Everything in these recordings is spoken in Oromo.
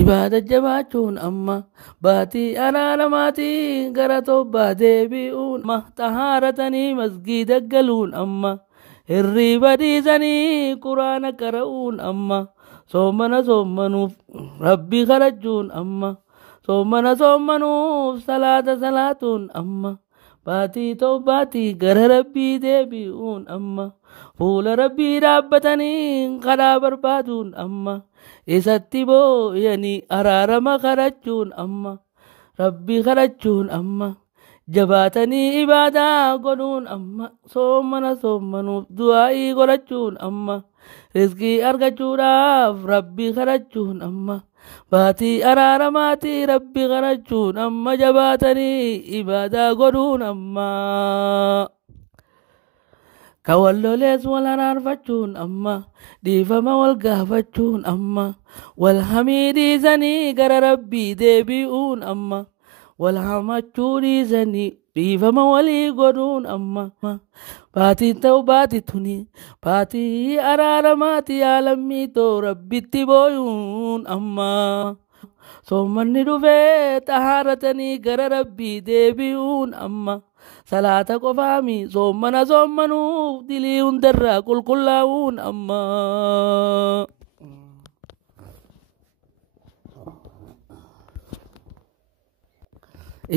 Ibaada jabaachuun amma baatii anaalamaatii gara tobbaa deebi'uun amma xahaaratanii masgiida galuun amma hirriiba dhiisanii quraana qara'uun amma soomana soommanuuf rabbii kadhachuun amma soomana soommanuuf salaata salaatuun amma baatii tobbaatii gara rabbii deebi'uun amma fuula rabbii dhaabbatanii kadhaa barbaaduun amma isatti boo'anii araarama kadhachuun amma rabbii kadhachuun amma jabaatanii ibaadaa godhuun amma soomana soommanuuf du'aa'ii godhachuun amma rizqii argachuudhaaf rabbii kadhachuun amma baatii araaramaatii rabbii kadhachuun amma jabaatanii ibaadaa godhuun amma kawallolees wal araarfachuun amma dhiifama wal gaafachuun amma wal hamii dhiisanii gara rabbii deebi'uun amma wal hamachuu dhiisanii dhiifama walii godhuun amma baatiin ta'u baati tuni baatii araaramaati yaalammii too rabbitti booyuun amma soommanni dhufee xahaaratanii gara rabbii deebi'uun amma salaata qofaami soomana soommanuuf dilii hundarraa qulqullaa'uun amma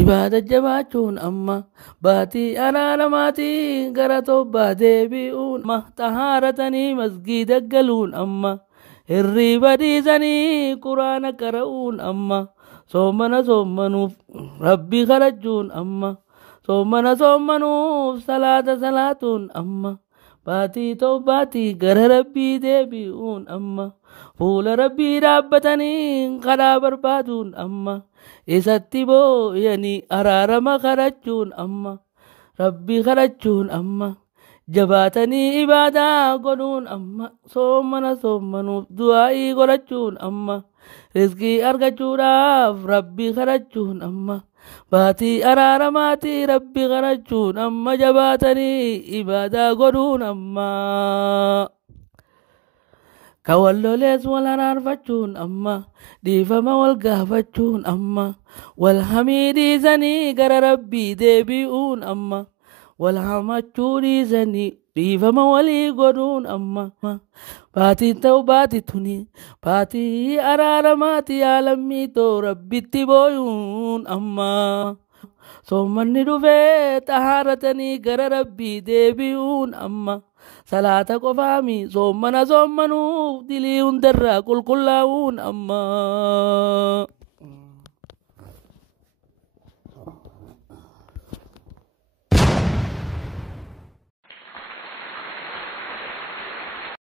ibaada jabaachuun amma baatii anaalamaatii gara tobbaa deebi'uun amma xahaaratanii masgiida galuun amma hirriiba dhiisanii quraana qara'uun amma soomana soommanuuf rabbii kadhachuun amma soomana soommanuuf salaata salaatuun amma baatii tobbaatii gara rabbii deebi'uun amma fuula rabbii dhaabbatanii kadhaa barbaaduun amma isatti boo'anii araarama kadhachuun amma rabbii kadhachuun amma jabaatanii ibaadaa godhuun amma soomana soommanuuf du'aa'ii godhachuun amma rizqii argachuudhaaf rabbii kadhachuun amma baatii araaramaatii rabbii kadhachuun amma jabaatanii ibaadaa godhuun amma kawallolees wal araarfachuun amma dhiifama wal gaafachuun amma wal hamii dhiisanii gara rabbii deebi'uun amma wal hamachuu dhiisanii dhiifama walii godhuun amma baatiin ta'u baati tuni baatii araaramaati yaalammii too rabbitti booyuun amma soommanni dhufee xahaaratanii gara rabbii deebi'uun amma salaata qofaami soomana soommanuuf dilii hundarraa qulqullaa'uun amma